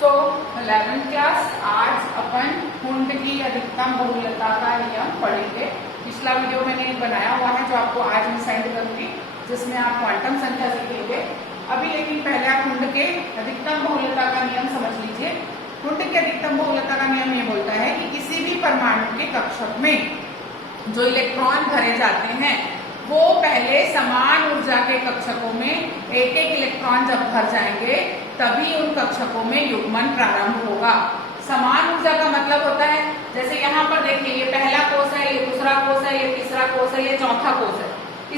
सो 11th class, आज अपन कुंड की अधिकतम बहुलता का नियम पढ़ेंगे। पिछला वीडियो मैंने बनाया हुआ है जो आपको आज मैं सेंड करूंगी, जिसमें आप क्वांटम संख्या सीखेंगे। अभी लेकिन पहले आप कुंड के अधिकतम बहुलता का नियम समझ लीजिए। कुंड के अधिकतम बहुलता का नियम ये बोलता है कि किसी भी परमाणु के कक्षक में जो इलेक्ट्रॉन भरे जाते हैं वो पहले समान ऊर्जा के कक्षकों में एक एक इलेक्ट्रॉन जब भर जाएंगे तभी उन कक्षकों में युग्मन प्रारंभ होगा। समान ऊर्जा का मतलब होता है, जैसे यहाँ पर देखिए ये पहला कोष है, ये दूसरा कोष है, ये तीसरा कोष है, ये चौथा कोष है,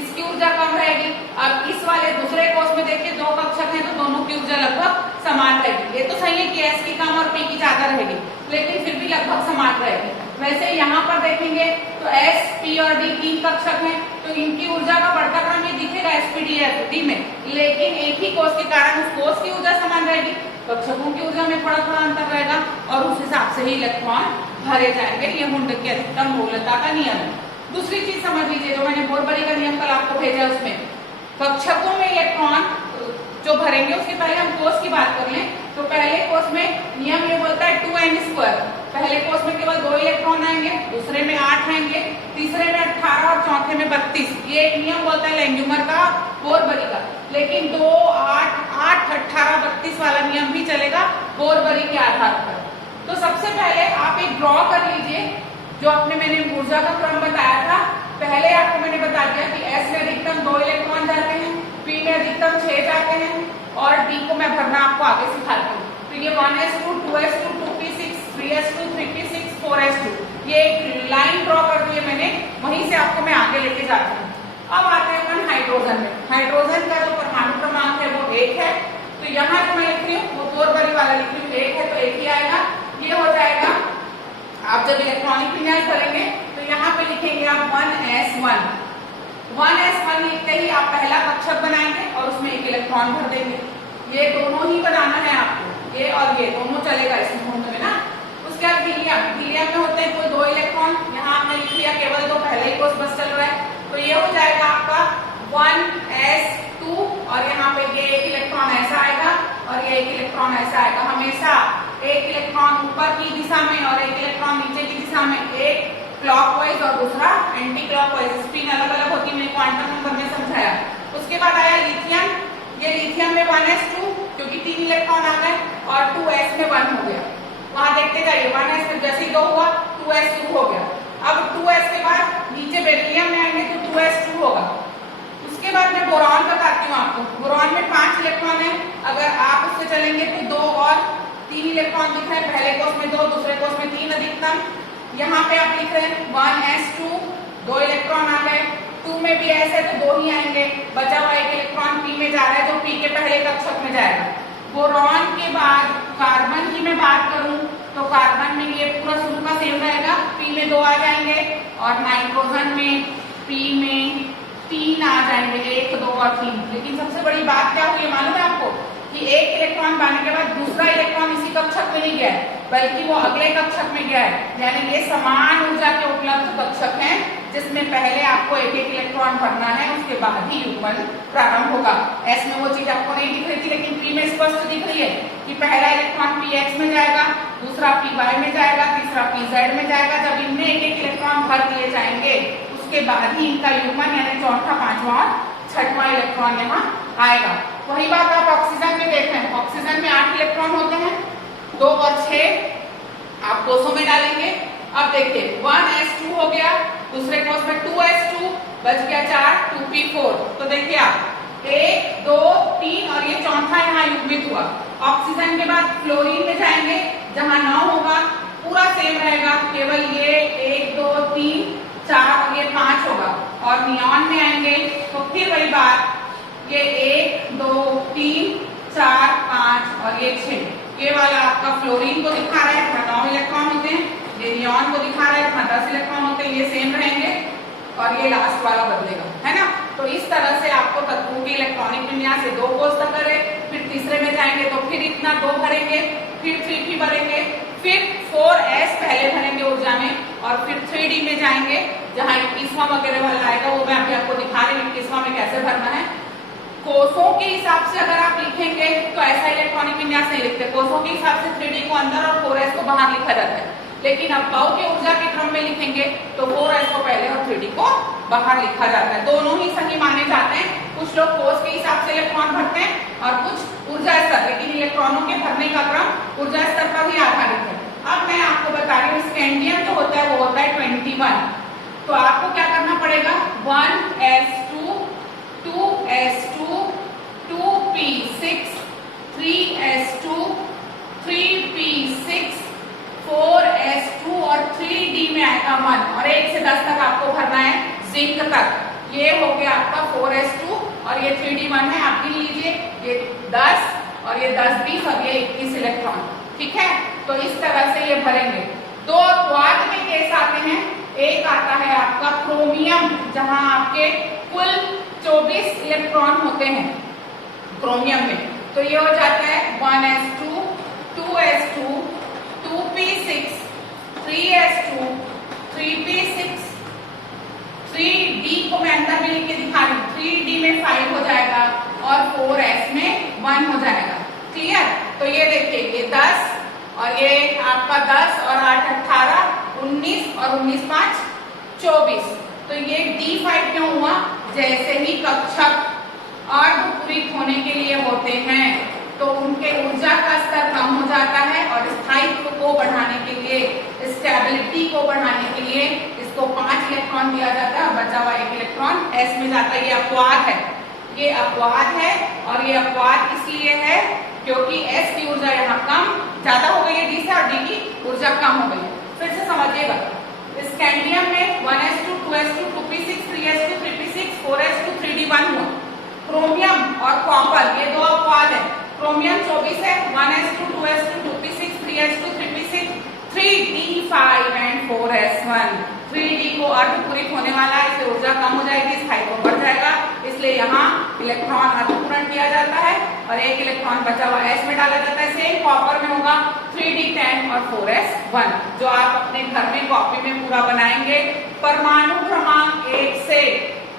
इसकी ऊर्जा कम रहेगी। अब इस वाले दूसरे कोष में देखिए दो कक्षक हैं तो दोनों की ऊर्जा लगभग समान रहेगी। ये तो सही है कि एस की कम और पी की ज्यादा रहेगी, लेकिन फिर भी लगभग समान रहेगी। वैसे यहाँ पर देखेंगे तो एस, पी और डी तीन कक्षक हैं तो इनकी ऊर्जा का बढ़ता क्रम ये दिखेगा एसपीडी में, लेकिन एक ही कोष के कारण उस कोष की ऊर्जा समान रहेगी, कक्षकों की ऊर्जा में थोड़ा थोड़ा अंतर रहेगा और उस हिसाब से ही इलेक्ट्रॉन भरे जाएंगे। ये कुंड की अधिकतम बहुलता का नियम है। दूसरी चीज समझ लीजिए, जो मैंने बोरबरी का नियम कल आपको भेजा उसमें कक्षकों में इलेक्ट्रॉन जो भरेंगे उसके पहले हम कोष की बात कर लें तो पहले कोष में नियम ये बोलता है 2n²। पहले कोष में केवल 2 इलेक्ट्रॉन आएंगे, दूसरे में 8 आएंगे, तीसरे में 18 और चौथे में 32। ये एक नियम बोलता है लैंग्यूमर का, बोरबरी का। लेकिन 2, 8, 18, 32 वाला नियम भी चलेगा बोरबरी के आधार पर। तो सबसे पहले आप एक ड्रॉ कर लीजिए जो आपने मैंने ऊर्जा का क्रम बताया था। पहले आपको मैंने बता दिया कि एस में अधिकतम 2 इलेक्ट्रॉन जाते हैं, पी में अधिकतम 6 जाते हैं और डी को मैं भरना आपको आगे सिखाती हूँ। तो ये 1s2, 2s2, 2p6, 3s2, 3p6, 4s2, ये एक लाइन ड्रॉ कर दी है मैंने, वहीं से आपको मैं आगे लेके जाती हूँ। अब आते हैं अपन हाइड्रोजन में। हाइड्रोजन का जो परमाणु क्रमांक है वो 1 है, तो यहाँ जो मैं लिख रही हूँ वो बोरबरी वाला लिख रही हूँ, 1 है तो 1 ही आएगा। ये हो जाएगा, आप जब इलेक्ट्रॉनिक विन्यास करेंगे तो यहाँ पे लिखेंगे आप 1s1। 1s1 लिखते ही आप पहला कक्षक बनाएंगे और उसमें एक इलेक्ट्रॉन भर देंगे। ये दोनों ही बनाना है आपको, ये और ये दोनों चलेगा इसमें कुंड में ना। उसके बाद हीलियम में होते हैं कोई 2 इलेक्ट्रॉन, यहाँ आपने लिख लिया केवल 2, पहले ही कोष बस चल रहा है, तो ये हो जाएगा आपका 1s2 और यहाँ पे ये एक इलेक्ट्रॉन ऐसा आएगा और ये एक इलेक्ट्रॉन ऐसा आएगा। हमेशा एक इलेक्ट्रॉन ऊपर की दिशा में और एक इलेक्ट्रॉन नीचे की दिशा में, एक क्लॉकवाइज और दूसरा एंटी क्लॉकवाइज। स्पिन अलग अलग होती है, मैंने क्वांटम नंबर में समझाया। उसके बाद आया लिथियम। ये लिथियम में 1s2 क्योंकि 3 इलेक्ट्रॉन आ गए और 2s में 1 हो गया। वहां देखते जाइए 1s में जैसे ही 2 हुआ 2s2 हो गया। अब 2s के बाद नीचे बेरिलियम में आएंगे तो 2s2 होगा। उसके बाद मैं बोरॉन बताती हूँ आपको। बोरॉन में 5 इलेक्ट्रॉन है, अगर आप उससे चलेंगे तो 2 और 3 इलेक्ट्रॉन दिख रहे हैं, पहले कोष में 2, दूसरे कोष में 3 अधिकतम। यहाँ पे आप लिख रहे हैं 1s2, 2 इलेक्ट्रॉन आ गए, 2 में भी ऐसे तो 2 ही आएंगे, बचा हुआ एक इलेक्ट्रॉन पी में जा रहा है जो पी के पहले कक्षक में जाएगा। बोरॉन के बाद कार्बन की मैं बात करूं तो कार्बन में ये पूरा शुरू का सेम रहेगा, पी में 2 आ जाएंगे और नाइट्रोजन में पी में 3 आ जाएंगे, 1, 2 और 3। लेकिन सबसे बड़ी बात क्या हुई मालूम है आपको कि एक इलेक्ट्रॉन पाने के बाद दूसरा इलेक्ट्रॉन इसी कक्षक में नहीं गया है, बल्कि वो अगले कक्षक में गया है। यानी ये समान ऊर्जा के उपलब्ध कक्षक हैं जिसमें पहले आपको एक एक इलेक्ट्रॉन भरना है, उसके बाद ही युग्मन प्रारंभ होगा। एस में वो चीज आपको नहीं दिख रही थी, लेकिन पी में स्पष्ट दिख रही है कि पहला इलेक्ट्रॉन पीएक्स में जाएगा, दूसरा पीवाई में जाएगा, तीसरा पीजेड में जाएगा। जब इनमें एक एक इलेक्ट्रॉन भर दिए जाएंगे उसके बाद ही इनका युग्मन यानी चौथा, पांचवा और छठवां इलेक्ट्रॉन यहाँ आएगा। वही बात आप ऑक्सीजन में देखें, ऑक्सीजन में 8 इलेक्ट्रॉन होते हैं, 2 और 6 आप कोषों में डालेंगे। अब देखिए 1s2 हो गया, दूसरे कोष में 2s2 बच गया 4, 2p4। तो देखिए आप 1, 2, 3 और ये चौथा यहाँ युग्मित हुआ। ऑक्सीजन के बाद फ्लोरीन में जाएंगे, जहां 9 होगा पूरा सेम रहेगा, केवल ये 1, 2, 3, 4 और ये 5 होगा। और नियॉन में आएंगे तो फिर वही बात, ये 1, 2, 3, 4, 5 और ये 6। ये वाला आपका फ्लोरीन को दिखा रहा है 9 इलेक्ट्रॉन होते हैं, ये नियॉन को दिखा रहा है 10 इलेक्ट्रॉन होते हैं, ये सेम रहेंगे और ये लास्ट वाला बदलेगा, है ना। तो इस तरह से आपको तत्वों के इलेक्ट्रॉनिक विन्यास से 2 कोष तक करें, फिर तीसरे में जाएंगे तो फिर इतना 2 भरेंगे, फिर 3p भरेंगे, फिर 4s पहले भरेंगे ऊर्जा में और फिर 3d में जाएंगे जहां 21वां वगैरह वाला आएगा, वो मैं अभी आपको दिखा रही हूँ 21वां में कैसे भरना है। कोषों के हिसाब से अगर आप लिखेंगे तो ऐसा इलेक्ट्रॉनिक विन्यास नहीं लिखते, कोषों के हिसाब से 3D को अंदर और 4s को बाहर लिखा जाता है। लेकिन अफवाओं के ऊर्जा के क्रम में लिखेंगे तो 4s को पहले और 3D को बाहर लिखा जाता है। दोनों ही सही माने जाते हैं। कुछ लोग कोष के हिसाब से इलेक्ट्रॉन भरते हैं और कुछ ऊर्जा स्तर, लेकिन इलेक्ट्रॉनों के भरने का क्रम ऊर्जा स्तर पर ही आधारित है। अब मैं आपको बता रही हूँ स्कैंडियम जो होता है वो होता है 21। तो आपको क्या करना पड़ेगा, 1s2 2s2 2p6 3s2 3p6 4s2 और 3d में आएगा 1 और 1 से 10 तक आपको भरना है जिंक तक। ये हो गया आपका 4s2 और ये 3d1 है, आप गिन लीजिए, ये 10 और ये 10 20 और ये 21 इलेक्ट्रॉन। ठीक है, तो इस तरह से ये भरेंगे। दो अपवाद में केस आते हैं, एक आता है आपका क्रोमियम जहां आपके कुल 24 इलेक्ट्रॉन होते हैं क्रोमियम में, तो ये हो जाता है 1s2 2s2 2p6 3s2 3p6 3d को मैं अंदर में लिख के दिखा रही हूँ, 3d में 5 हो जाएगा और 4s में 1 हो जाएगा। क्लियर, तो ये देखिए ये 10 और ये आपका 10 और 8 18 19 और 19 5 24। तो ये D5 क्यों हुआ, जैसे ही कक्षक अर्धपूरित होने के लिए होते हैं तो उनके ऊर्जा का स्तर कम हो जाता है और स्थायित्व को बढ़ाने के लिए, स्टेबिलिटी को बढ़ाने के लिए इसको 5 इलेक्ट्रॉन दिया जाता है और बचा हुआ 1 इलेक्ट्रॉन s में जाता है। ये अपवाद है, ये अपवाद है और ये अपवाद इसलिए है क्योंकि s की ऊर्जा यहाँ कम ज्यादा हो गई है d से और d की ऊर्जा कम हो गई है। फिर से समझिएगा, स्कैंडियम में 1s2 2s2 2p6 3s2 3p6 4s2 3d1 हुआ। क्रोमियम और कॉपर ये दो अपवाद है, क्रोमियम 24 है, 1s2 2s2 2p6 3s2 3p6 3d5 and 4s1। 3d को अर्धपूरित होने वाला है, इसलिए ऊर्जा कम हो जाएगी, स्थायित्व बढ़ जाएगा, इसलिए यहाँ इलेक्ट्रॉन अर्धपूरण किया जाता है और 1 इलेक्ट्रॉन बचा हुआ s में डाला जाता है। सेम कॉपर में होगा 3d10 और 4s1 जो आप अपने घर में कॉपी में पूरा बनाएंगे। परमाणु क्रमांक 1 से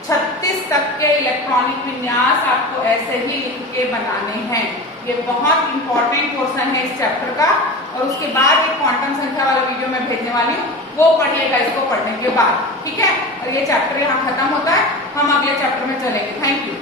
36 तक के इलेक्ट्रॉनिक विन्यास आपको ऐसे ही लिख के बनाने हैं। ये बहुत इंपॉर्टेंट पोर्शन है इस चैप्टर का और उसके बाद एक क्वांटम संख्या वाला वीडियो मैं भेजने वाली हूँ, वो पढ़िएगा इसको पढ़ने के बाद। ठीक है, और ये चैप्टर यहाँ खत्म होता है, हम अगले चैप्टर में चलेंगे। Thank you.